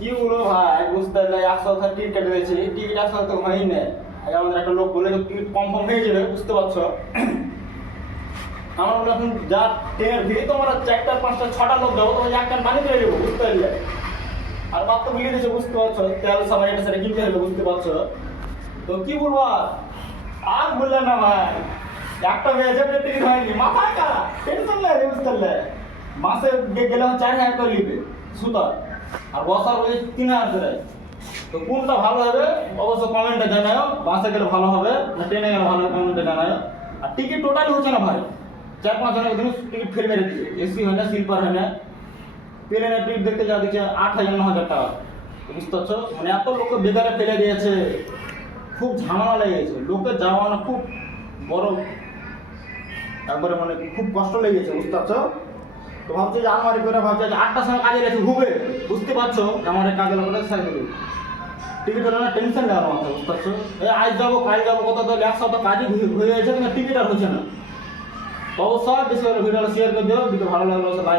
কি বলবো ভাই, বুঝতে পারলে 100 টিকিট কেটে দিয়েছি, টিকিট আসলে তো হয়নি না। আগে আমাদের একটা লোক বলে টিকিট কনফার্ম হয়ে যাবে, বুঝতে পারছো। আমার মনে এখন যা ট্রেনের ভিড়, তো আমরা 4টা 5টা 6টা লোক যাবো, তো একটা বানিয়ে চলে যাবো, বুঝতে পারলে। আর বাদ তো মিলিয়ে দিয়েছে, বুঝতে পারছো, তেল সামান এটা সেটা কিনতে হবে, বুঝতে পারছো। তো কি বলবো আর বললেন না ভাই, একটা মেয়েছে টিকিট হয়নি, মাথায় কারা টেনশন লাগে, বুঝতে পারলে। মাসে গেলে 4,000 করে নিবে সুতার, আর বসার ওই 3,000 করে। তো কোনটা ভালো হবে অবশ্য কমেন্টে জানাও, বাসে গেলে ভালো হবে না ট্রেনে গেলে ভালো হবে কমেন্টে জানাও। আর টিকিট টোটালি হচ্ছে না ভাই, 4-5 জনের দিন টিকিট ফেল মেরে দিচ্ছে, এসি হয় না স্লিপার হয় না। প্লেনের টিকিট দেখতে যা দিচ্ছে 8,000-9,000 টাকা, বুঝতে পারছো। মানে এত লোককে বেকারে ফেলে দিয়েছে, খুব ঝামেলা লেগেছে, লোকে যাওয়া না খুব বড় একবারে, মানে খুব কষ্ট লেগেছে, বুঝতে পারছো। তো ভাবছি যে আলমারি করে ভাবছি যে 8টার সময় কাজে গেছে ঘুবে, বুঝতে পারছো, আমার কাজের লোকের সাইকেল টিকিট হলে না টেনশন নেওয়ার মাথা, বুঝতে পারছো। আজ যাবো কাল যাবো, কত তো 1 সপ্তাহ কাজই হয়ে যাচ্ছে, কিন্তু টিকিট আর হচ্ছে না। তো অবশ্যই বেশি করে ভিডিওটা শেয়ার করে দিও, ভিডিও ভালো লাগলো লাইক